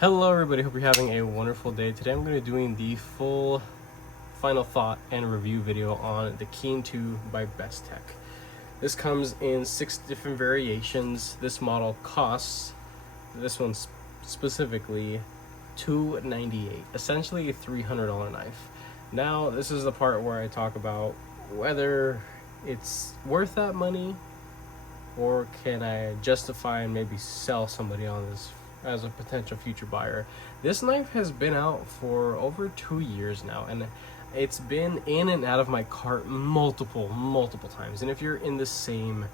Hello everybody, hope you're having a wonderful day. Today I'm going to be doing the full final thought and review video on the Keen 2 by Bestech. This comes in 6 different variations. This model costs, this one specifically, $298, essentially a $300 knife. Now this is the part where I talk about whether it's worth that money or can I justify and maybe sell somebody on this as a potential future buyer. This knife has been out for over 2 years now, and it's been in and out of my cart multiple times. And if you're in the same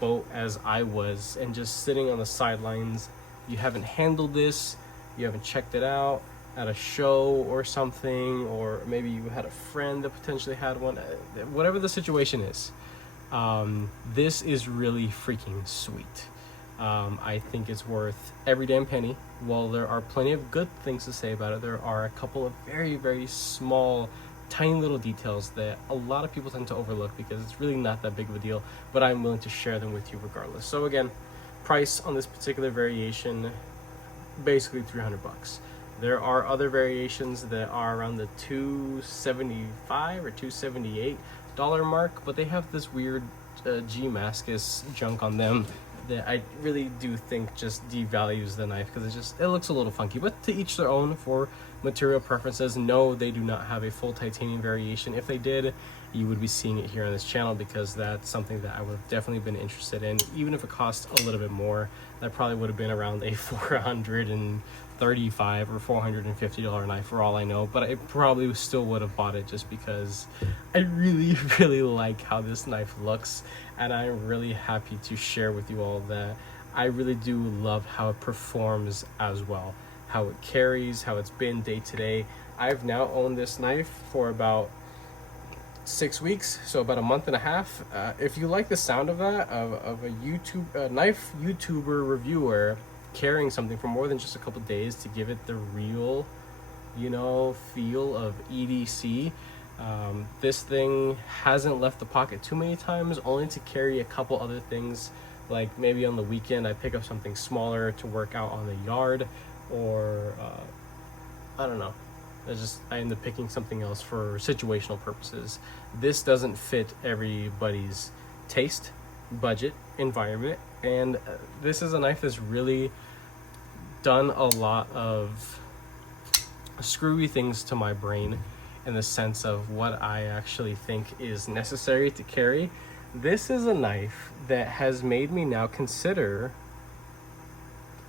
boat as I was and just sitting on the sidelines, you haven't handled this, you haven't checked it out at a show or something, or maybe you had a friend that potentially had one, whatever the situation is, this is really freaking sweet. I think it's worth every damn penny. While there are plenty of good things to say about it, there are a couple of very small, tiny little details that a lot of people tend to overlook because it's really not that big of a deal, but I'm willing to share them with you regardless. So again, price on this particular variation, basically $300. There are other variations that are around the $275 or $278 mark, but they have this weird G-Mascus junk on them that I really do think just devalues the knife because it looks a little funky. But to each their own for material preferences. No, they do not have a full titanium variation. If they did, you would be seeing it here on this channel because that's something that I would have definitely been interested in. Even if it cost a little bit more, that probably would have been around a $435 or $450 knife for all I know, but I probably still would have bought it just because I really like how this knife looks, and I'm really happy to share with you all that I really do love how it performs as well, how it carries, how it's been day to day. I've now owned this knife for about 6 weeks, so about a month and a half. If you like the sound of that, of a knife YouTuber reviewer carrying something for more than just a couple days to give it the real, feel of EDC, this thing hasn't left the pocket too many times, only to carry a couple other things. Like maybe on the weekend I pick up something smaller to work out on the yard, or I don't know, I end up picking something else for situational purposes. This doesn't fit everybody's taste, budget, environment, and this is a knife that's really done a lot of screwy things to my brain in the sense of what I actually think is necessary to carry. This is a knife that has made me now consider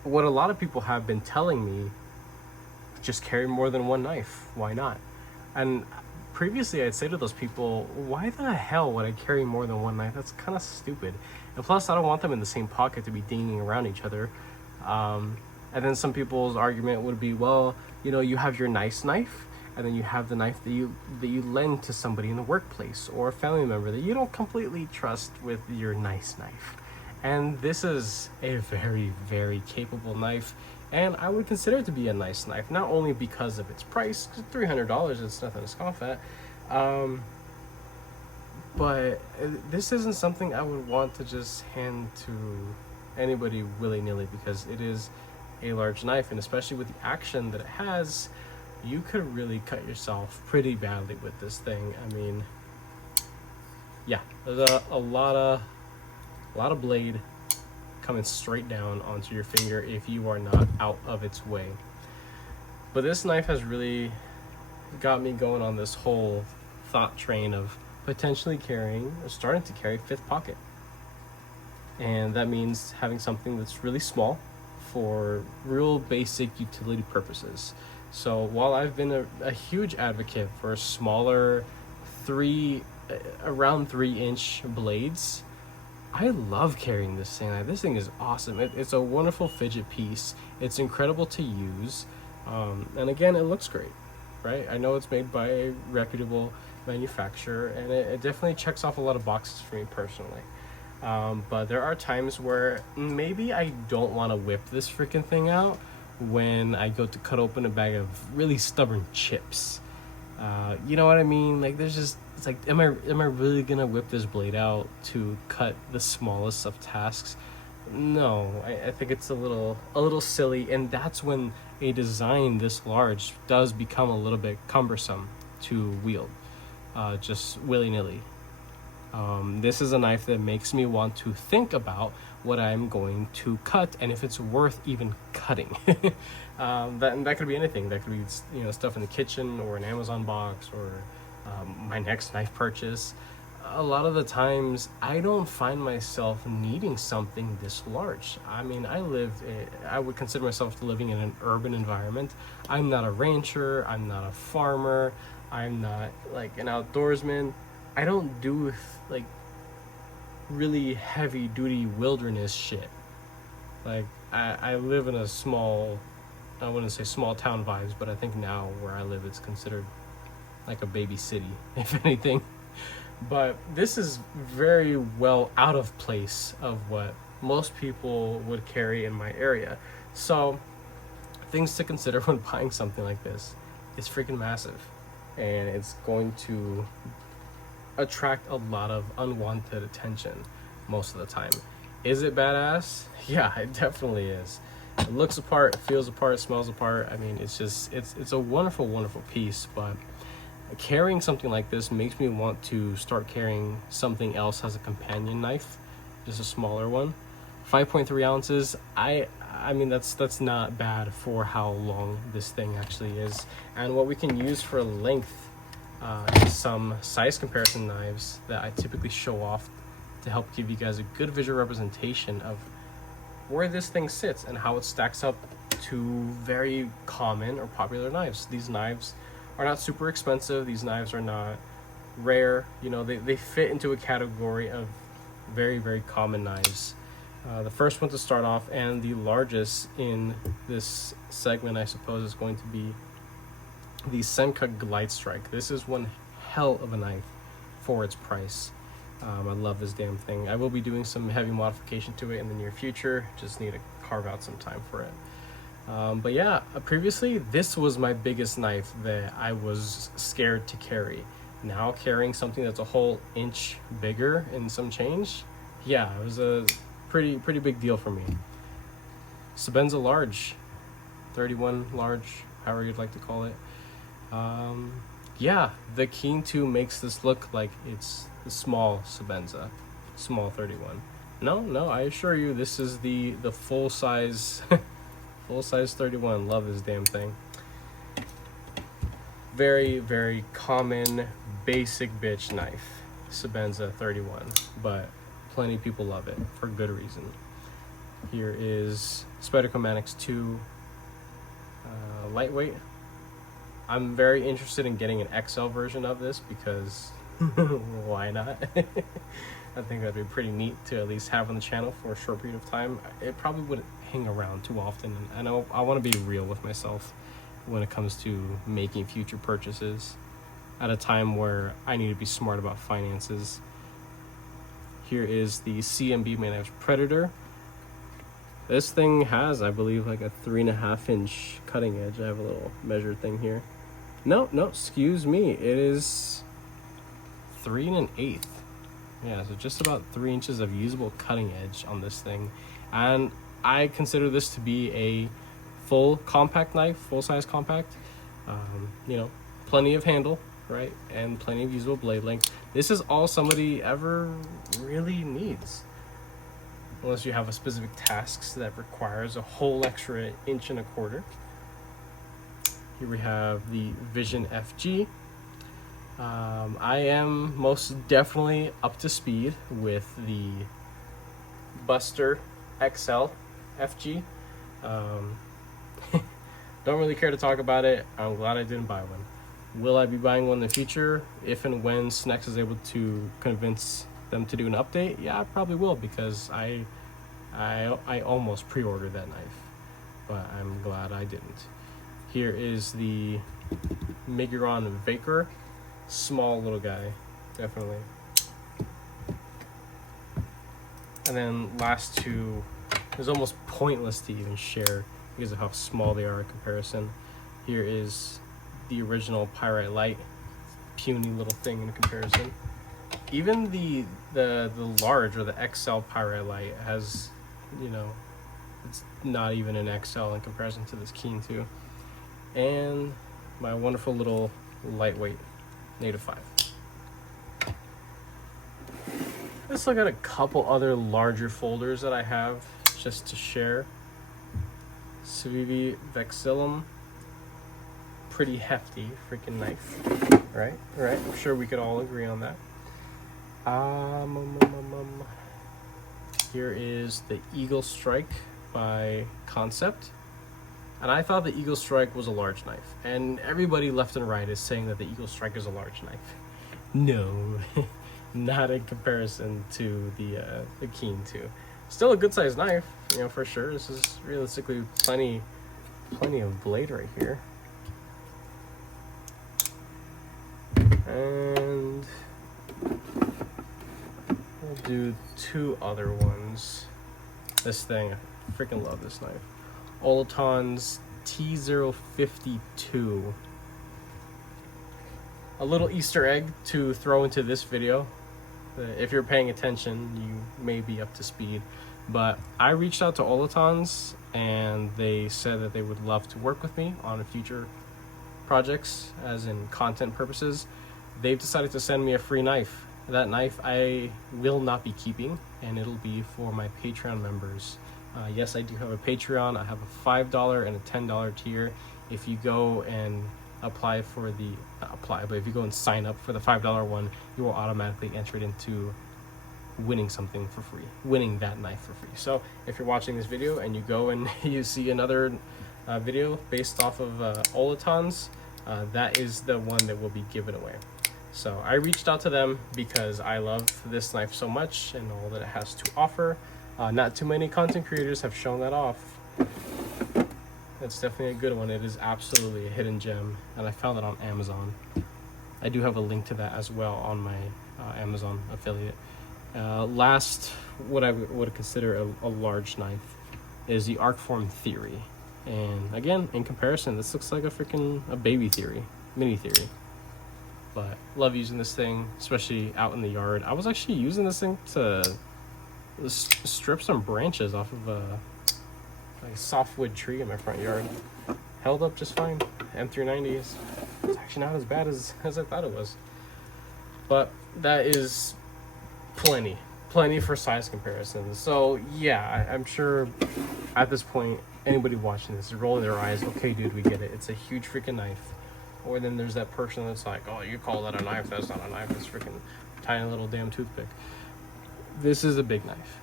what a lot of people have been telling me: just carry more than one knife, why not? And previously I'd say to those people, why the hell would I carry more than one knife? That's kind of stupid. And plus, I don't want them in the same pocket to be dinging around each other. And then some people's argument would be, well, you have your nice knife, and then you have the knife that you lend to somebody in the workplace or a family member that you don't completely trust with your nice knife. And this is a very capable knife, and I would consider it to be a nice knife, not only because of its price, because $300 is nothing to scoff at, but this isn't something I would want to just hand to anybody willy-nilly, because it is a large knife, and especially with the action that it has, you could really cut yourself pretty badly with this thing. I mean, yeah, there's a lot of blade coming straight down onto your finger if you are not out of its way. But this knife has really got me going on this whole thought train of potentially carrying, or starting to carry, fifth pocket. And that means having something that's really small for real basic utility purposes. So while I've been a huge advocate for smaller around 3-inch blades, I love carrying this thing. This thing is awesome. It's a wonderful fidget piece. It's incredible to use. And again, it looks great, right? I know it's made by a reputable manufacturer, and it definitely checks off a lot of boxes for me personally. But there are times where maybe I don't want to whip this freaking thing out when I go to cut open a bag of really stubborn chips. You know what I mean? Like, it's like, am I really gonna whip this blade out to cut the smallest of tasks? No, I think it's a little silly, and that's when a design this large does become a little bit cumbersome to wield, just willy-nilly. This is a knife that makes me want to think about what I'm going to cut and if it's worth even cutting. That could be anything. That could be, you know, stuff in the kitchen or an Amazon box or my next knife purchase. A lot of the times I don't find myself needing something this large. I mean, I would consider myself living in an urban environment. I'm not a rancher, I'm not a farmer, I'm not like an outdoorsman. I don't do like really heavy duty wilderness shit. Like I live in a small, I wouldn't say small town vibes, but I think now where I live it's considered like a baby city, if anything. But this is very well out of place of what most people would carry in my area. So things to consider when buying something like this. It's freaking massive, and it's going to attract a lot of unwanted attention most of the time. Is it badass? Yeah, it definitely is. It looks apart, feels apart, smells apart. I mean, it's just it's a wonderful, wonderful piece. But carrying something like this makes me want to start carrying something else as a companion knife, just a smaller one. 5.3 ounces. I mean, that's not bad for how long this thing actually is, and what we can use for length. Some size comparison knives that I typically show off to help give you guys a good visual representation of where this thing sits and how it stacks up to very common or popular knives. These knives are not super expensive. These knives are not rare. You know, they fit into a category of very, very common knives. The first one to start off and the largest in this segment, I suppose, is going to be the Senka Glide Strike. This is one hell of a knife for its price. I love this damn thing. I will be doing some heavy modification to it in the near future. Just need to carve out some time for it. But yeah, previously this was my biggest knife that I was scared to carry. Now carrying something that's a whole inch bigger and some change, yeah, it was a pretty big deal for me. Sebenza Large, 31 large, however you'd like to call it. Yeah, the Keen 2 makes this look like it's the small Sebenza, small 31. No, I assure you, this is the full size, full size 31. Love this damn thing. Very, very common, basic bitch knife, Sebenza 31, but plenty of people love it for good reason. Here is Spyderco Manix 2, lightweight. I'm very interested in getting an XL version of this because why not? I think that'd be pretty neat to at least have on the channel for a short period of time. It probably wouldn't hang around too often, and I know I want to be real with myself when it comes to making future purchases at a time where I need to be smart about finances. Here is the CMB Manix Predator. This thing has, I believe, like a 3.5 inch cutting edge. I have a little measure thing here. No, excuse me. It is 3 1/8. Yeah, so just about 3 inches of usable cutting edge on this thing. And I consider this to be a full compact knife, full size compact. You know, plenty of handle, right? And plenty of usable blade length. This is all somebody ever really needs. Unless you have a specific task that requires a whole extra 1.25 inches. Here we have the Vision FG. I am most definitely up to speed with the Buster XL FG. Don't really care to talk about it. I'm glad I didn't buy one. Will I be buying one in the future if and when Snex is able to convince them to do an update? Yeah, I probably will, because I almost pre-ordered that knife, but I'm glad I didn't. Here is the Miguron Vapor, small little guy, definitely. And then last two is almost pointless to even share because of how small they are in comparison. Here is the original Pyrite Light, puny little thing in comparison. Even the large or the XL Pyrite Light has you know, it's not even an XL in comparison to this Keen 2. And my wonderful little lightweight Native 5. Let's look at a couple other larger folders that I have just to share. Civivi Vexillum. Pretty hefty freaking knife. Right? I'm sure we could all agree on that. Here is the Eagle Strike by Concept. And I thought the Eagle Strike was a large knife. And everybody left and right is saying that the Eagle Strike is a large knife. No, not in comparison to the Keen 2. Still a good sized knife, you know, for sure. This is realistically plenty of blade right here. And we'll do two other ones. This thing, I freaking love this knife. Olaton's T052. A little Easter egg to throw into this video. If you're paying attention, you may be up to speed. But I reached out to Olaton's and they said that they would love to work with me on future projects, as in content purposes. They've decided to send me a free knife. That knife I will not be keeping, and it'll be for my Patreon members. Yes, I do have a Patreon. I have a $5 and a $10 tier. If you go and apply for the but if you go and sign up for the $5 one, you will automatically enter it into winning something for free, winning that knife for free. So if you're watching this video and you go and you see another video based off of Olaton's, that is the one that will be given away. So I reached out to them because I love this knife so much and all that it has to offer. Not too many content creators have shown that off. It's definitely a good one. It is absolutely a hidden gem, and I found it on Amazon. I do have a link to that as well on my Amazon affiliate. Last, what I would consider a large knife is the Arcform Theory. And again, in comparison, this looks like a baby Theory, mini Theory. But love using this thing, especially out in the yard. I was actually using this thing to strip some branches off of a softwood tree in my front yard. Held up just fine. M390 is actually not as bad as I thought it was. But that is plenty for size comparison. So yeah, I'm sure at this point anybody watching this is rolling their eyes. Okay, dude, we get it. It's a huge freaking knife. Or then there's that person that's like, oh, you call that a knife? That's not a knife. It's freaking tiny little damn toothpick. This is a big knife.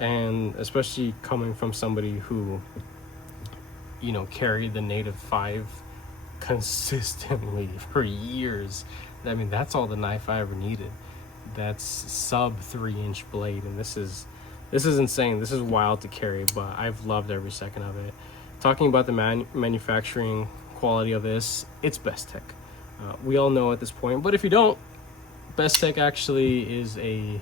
And especially coming from somebody who, you know, carried the Native 5 consistently for years. I mean, that's all the knife I ever needed. That's sub 3-inch blade. And this is insane. This is wild to carry, but I've loved every second of it. Talking about the manufacturing quality of this, it's Bestech. We all know at this point, but if you don't, Bestech actually is a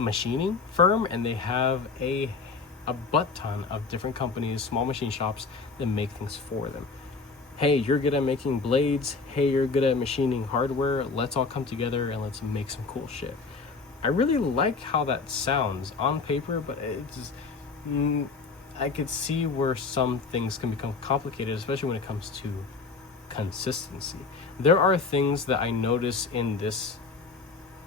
machining firm, and they have a butt ton of different companies, small machine shops that make things for them. Hey, you're good at making blades. Hey, you're good at machining hardware. Let's all come together and let's make some cool shit. I really like how that sounds on paper, but it just I could see where some things can become complicated, especially when it comes to consistency. There are things that I notice in this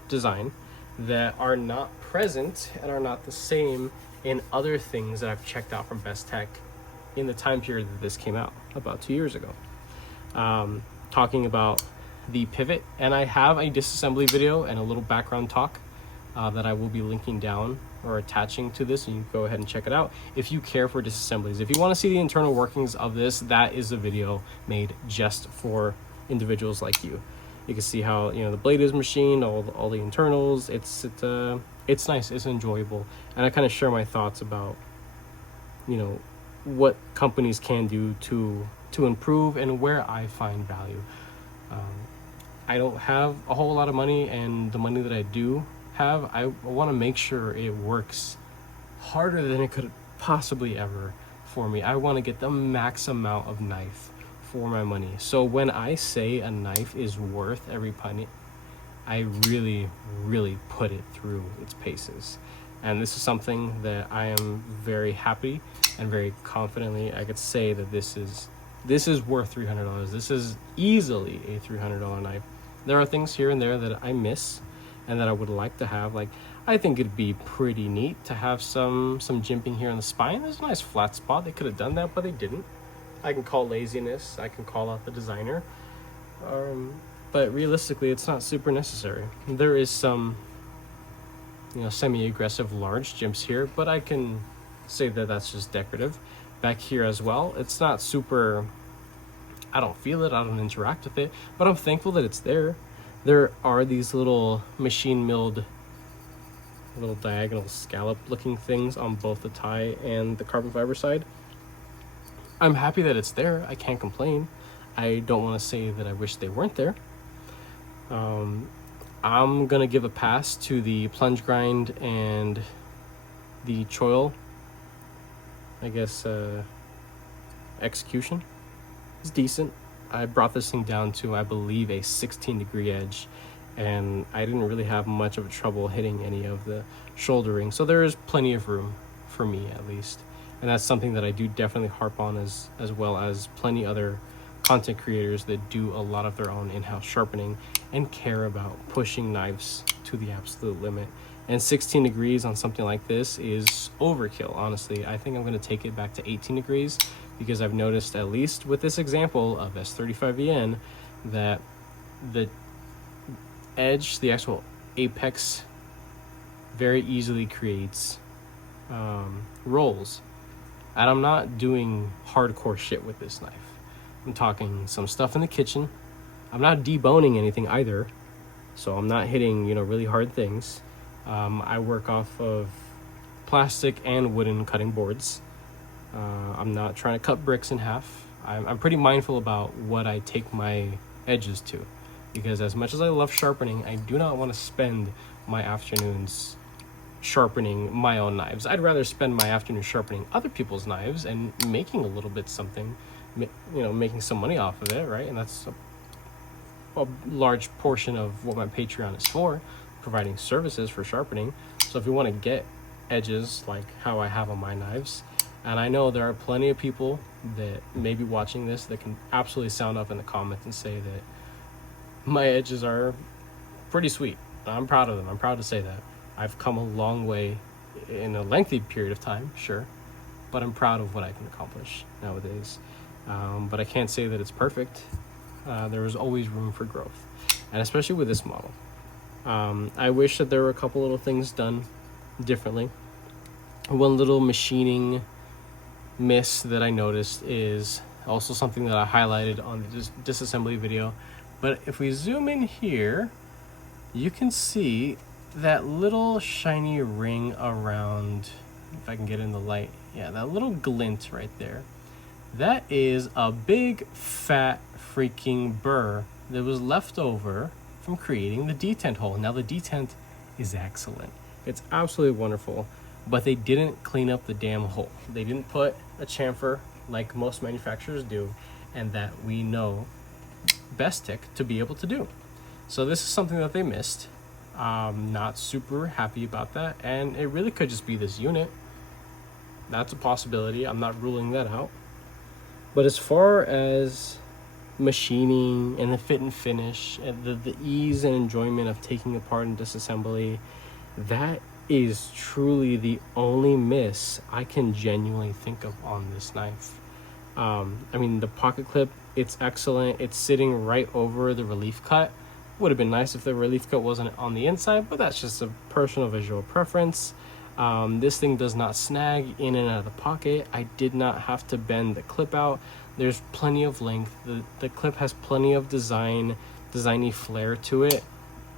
design that are not present and are not the same in other things that I've checked out from Bestech in the time period that this came out, about 2 years ago. Talking about the pivot, and I have a disassembly video and a little background talk that I will be linking down or attaching to this, and you can go ahead and check it out if you care for disassemblies. If you want to see the internal workings of this, that is a video made just for individuals like you. You can see how, you know, the blade is machined, all the internals. It's nice, it's enjoyable, and I kind of share my thoughts about, you know, what companies can do to improve and where I find value. I don't have a whole lot of money, and the money that I do have, I want to make sure it works harder than it could possibly ever for me. I want to get the max amount of knife for my money. So when I say a knife is worth every penny, I really put it through its paces. And this is something that I am very happy and very confidently I could say that this is worth $300. This is easily a $300 knife. There are things here and there that I miss and that I would like to have. Like, I think it'd be pretty neat to have some jimping here on the spine. There's a nice flat spot. They could have done that, but they didn't. I can call laziness. I can call out the designer. But realistically, it's not super necessary. There is some, semi-aggressive large jimps here, but I can say that that's just decorative. Back here as well, it's not super, I don't feel it, I don't interact with it, but I'm thankful that it's there. There are these little machine milled, little diagonal scallop looking things on both the tie and the carbon fiber side. I'm happy that it's there. I can't complain. I don't want to say that I wish they weren't there. I'm gonna give a pass to the plunge grind and the choil, I guess, execution. It's decent. I brought this thing down to, I believe, a 16-degree edge, and I didn't really have much of a trouble hitting any of the shouldering, so there is plenty of room for me, at least. And that's something that I do definitely harp on, as well as plenty other content creators that do a lot of their own in-house sharpening and care about pushing knives to the absolute limit. And 16 degrees on something like this is overkill, honestly. I think I'm going to take it back to 18 degrees because I've noticed, at least with this example of S35VN, that the edge, the actual apex, very easily creates rolls. And I'm not doing hardcore shit with this knife. I'm talking some stuff in the kitchen. I'm not deboning anything either, so I'm not hitting, really hard things. I work off of plastic and wooden cutting boards. I'm not trying to cut bricks in half. I'm pretty mindful about what I take my edges to, because as much as I love sharpening, I do not want to spend my afternoons sharpening my own knives. I'd rather spend my afternoon sharpening other people's knives and making a little bit something, making some money off of it, right? And that's a large portion of what my Patreon is for, providing services for sharpening. So if you want to get edges like how I have on my knives, and I know there are plenty of people that may be watching this that can absolutely sound up in the comments and say that my edges are pretty sweet. I'm proud of them. I'm proud to say that. I've come a long way in a lengthy period of time, sure, but I'm proud of what I can accomplish nowadays. But I can't say that it's perfect. There is always room for growth, and especially with this model. I wish that there were a couple little things done differently. One little machining miss that I noticed is also something that I highlighted on the disassembly video. But if we zoom in here, you can see that little shiny ring around, if I can get in the light, yeah, that little glint right there. That is a big fat freaking burr that was left over from creating the detent hole. Now the detent is excellent. It's absolutely wonderful, but they didn't clean up the damn hole. They didn't put a chamfer like most manufacturers do, and that we know Bestech to be able to do. So this is something that they missed. Not super happy about that, and it really could just be this unit. That's a possibility. I'm not ruling that out. But as far as machining and the fit and finish and the ease and enjoyment of taking apart and disassembly, that is truly the only miss I can genuinely think of on this knife. I mean, the pocket clip, it's excellent. It's sitting right over the relief cut. Would have been nice if the relief cut wasn't on the inside, but that's just a personal visual preference. This thing does not snag in and out of the pocket. I did not have to bend the clip out. There's plenty of length. The clip has plenty of designy flair to it,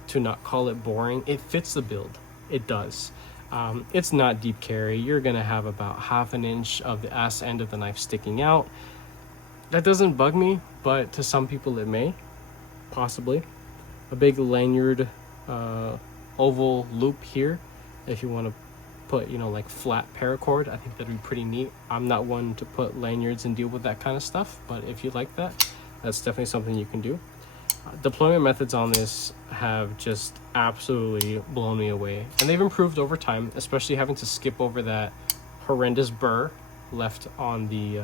to not call it boring. It fits the build. It does. It's not deep carry. You're gonna have about half an inch of the ass end of the knife sticking out. That doesn't bug me, but to some people it may, possibly. A big lanyard oval loop here, if you want to put, like flat paracord. I think that'd be pretty neat. I'm not one to put lanyards and deal with that kind of stuff, but if you like that, that's definitely something you can do. Deployment methods on this have just absolutely blown me away, and they've improved over time, especially having to skip over that horrendous burr left on the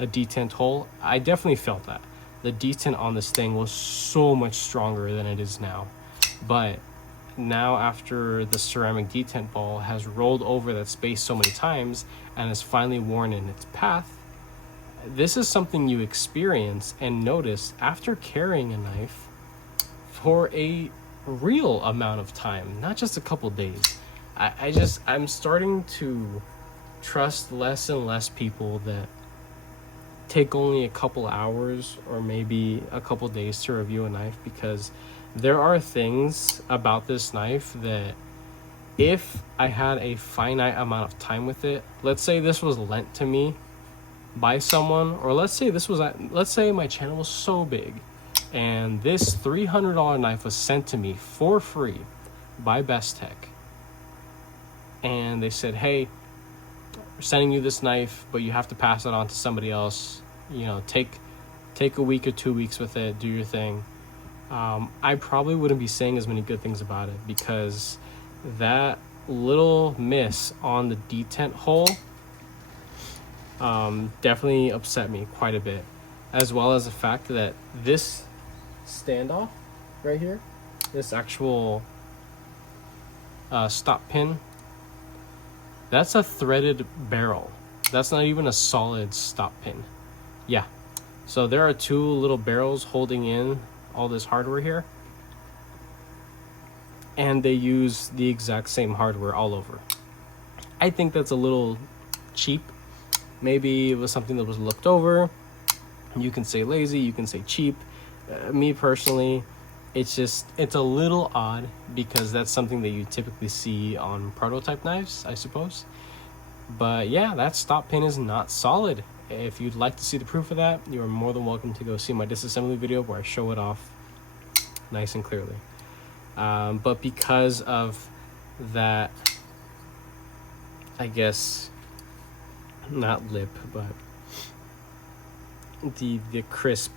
a detent hole. I definitely felt that the detent on this thing was so much stronger than it is now, but now after the ceramic detent ball has rolled over that space so many times and is finally worn in its path, this is something you experience and notice after carrying a knife for a real amount of time, not just a couple days. I'm starting to trust less and less people that take only a couple hours or maybe a couple days to review a knife, because there are things about this knife that if I had a finite amount of time with it, let's say this was lent to me by someone, or let's say my channel was so big and this $300 knife was sent to me for free by Bestech, and they said, hey, we're sending you this knife, but you have to pass it on to somebody else, you know, take a week or 2 weeks with it, do your thing. I probably wouldn't be saying as many good things about it, because that little miss on the detent hole definitely upset me quite a bit, as well as the fact that this standoff right here, this actual stop pin, that's a threaded barrel. That's not even a solid stop pin. Yeah, so there are two little barrels holding in all this hardware here, and they use the exact same hardware all over. I think that's a little cheap. Maybe it was something that was looked over. You can say lazy, you can say cheap. Me personally, it's a little odd, because that's something that you typically see on prototype knives, I suppose. But yeah, that stop pin is not solid. If you'd like to see the proof of that, you are more than welcome to go see my disassembly video where I show it off nice and clearly. But because of that, I guess, not lip, but the crisp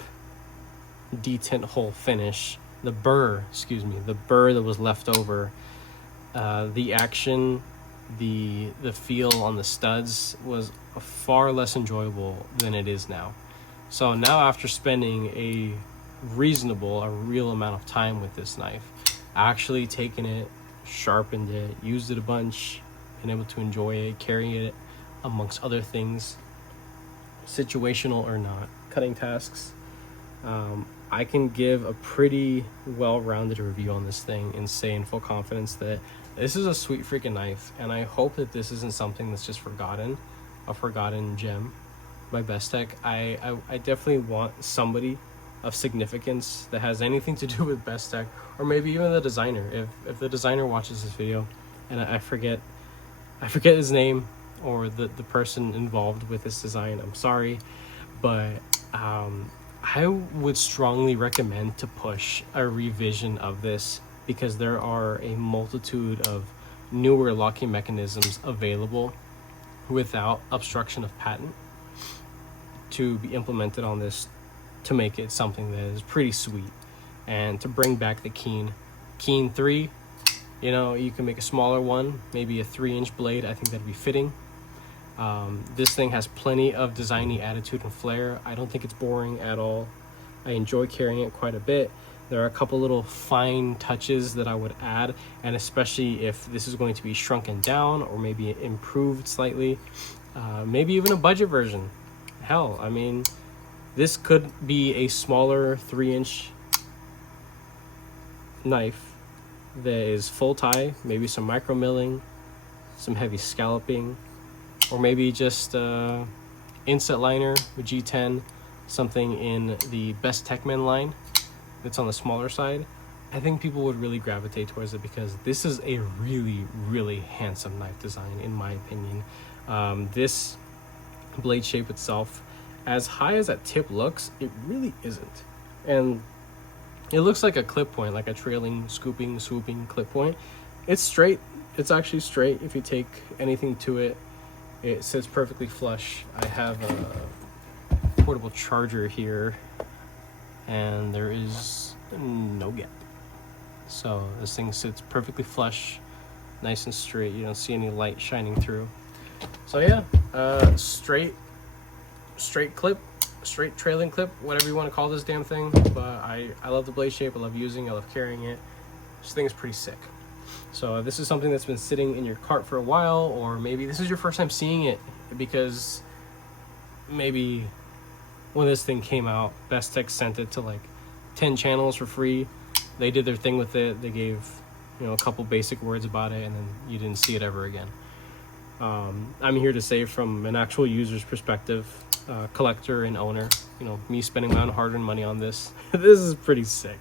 detent hole finish, the burr that was left over, the action, the feel on the studs was far less enjoyable than it is now. So now, after spending a real amount of time with this knife, actually taking it, sharpened it, used it a bunch, been able to enjoy it, carrying it amongst other things, situational or not, cutting tasks, I can give a pretty well-rounded review on this thing and say in full confidence that this is a sweet freaking knife, and I hope that this isn't something that's just a forgotten gem by Bestech. I definitely want somebody of significance that has anything to do with Bestech, or maybe even the designer. If the designer watches this video, and I forget his name or the person involved with this design, I'm sorry, but I would strongly recommend to push a revision of this, because there are a multitude of newer locking mechanisms available without obstruction of patent to be implemented on this, to make it something that is pretty sweet, and to bring back the Keen 3. You know, you can make a smaller one, maybe a 3-inch blade. I think that'd be fitting. This thing has plenty of designy attitude and flair. I don't think it's boring at all. I enjoy carrying it quite a bit. There are a couple little fine touches that I would add, and especially if this is going to be shrunken down or maybe improved slightly, maybe even a budget version. Hell, I mean, this could be a smaller 3-inch knife that is full tie, maybe some micro milling, some heavy scalloping, or maybe just inset liner with G10, something in the Bestechknives line that's on the smaller side. I think people would really gravitate towards it, because this is a really handsome knife design, in my opinion. This blade shape itself, as high as that tip looks, it really isn't. And it looks like a clip point, like a trailing, scooping, swooping clip point. It's straight. It's actually straight. If you take anything to it, it sits perfectly flush. I have a portable charger here, and there is no gap. So this thing sits perfectly flush, nice and straight. You don't see any light shining through. So yeah, straight clip, straight trailing clip, whatever you want to call this damn thing. But I love the blade shape. I love using it. I love carrying it. This thing is pretty sick. So if this is something that's been sitting in your cart for a while, or maybe this is your first time seeing it because maybe when this thing came out, Bestech sent it to like 10 channels for free. They did their thing with it. They gave, you know, a couple basic words about it, and then you didn't see it ever again. I'm here to say from an actual user's perspective, collector and owner, you know, me spending my own hard-earned money on this, this is pretty sick.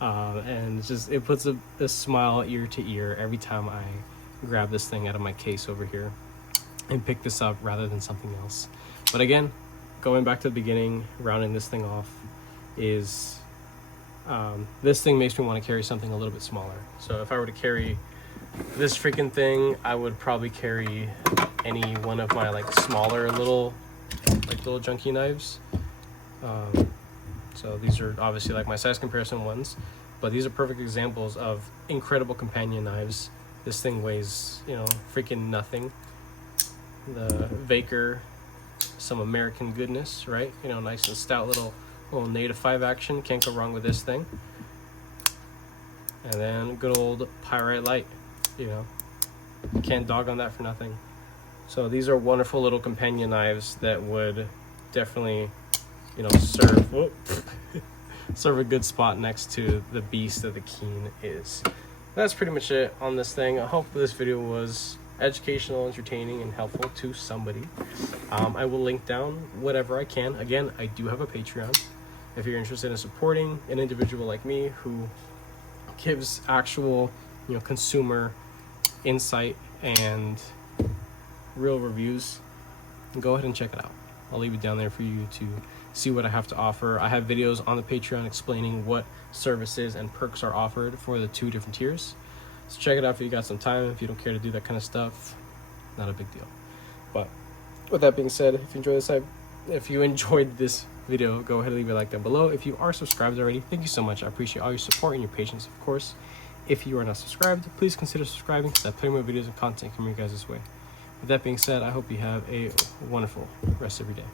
And it's just, it puts a smile ear to ear every time I grab this thing out of my case over here and pick this up rather than something else. But again, going back to the beginning, rounding this thing off, is this thing makes me want to carry something a little bit smaller. So if I were to carry this freaking thing, I would probably carry any one of my like smaller little junkie knives. So these are obviously like my size comparison ones, but these are perfect examples of incredible companion knives. This thing weighs, you know, freaking nothing. The Vaker, some American goodness, right? You know, nice and stout little native 5 action. Can't go wrong with this thing. And then good old Pyrite Light, you know, can't dog on that for nothing. So these are wonderful little companion knives that would definitely, you know, serve a good spot next to the beast that the Keen is. That's pretty much it on this thing. I hope this video was educational, entertaining, and helpful to somebody. I will link down whatever I can. Again, I do have a Patreon. If you're interested in supporting an individual like me who gives actual, you know, consumer insight and real reviews, go ahead and check it out. I'll leave it down there for you to see what I have to offer. I have videos on the Patreon explaining what services and perks are offered for the 2 different tiers. So check it out if you got some time. If you don't care to do that kind of stuff, not a big deal. But with that being said, if you enjoyed this video, go ahead and leave a like down below. If you are subscribed already, thank you so much. I appreciate all your support and your patience, of course. If you are not subscribed, please consider subscribing, because I play more videos and content coming your guys' way. With that being said, I hope you have a wonderful rest of your day.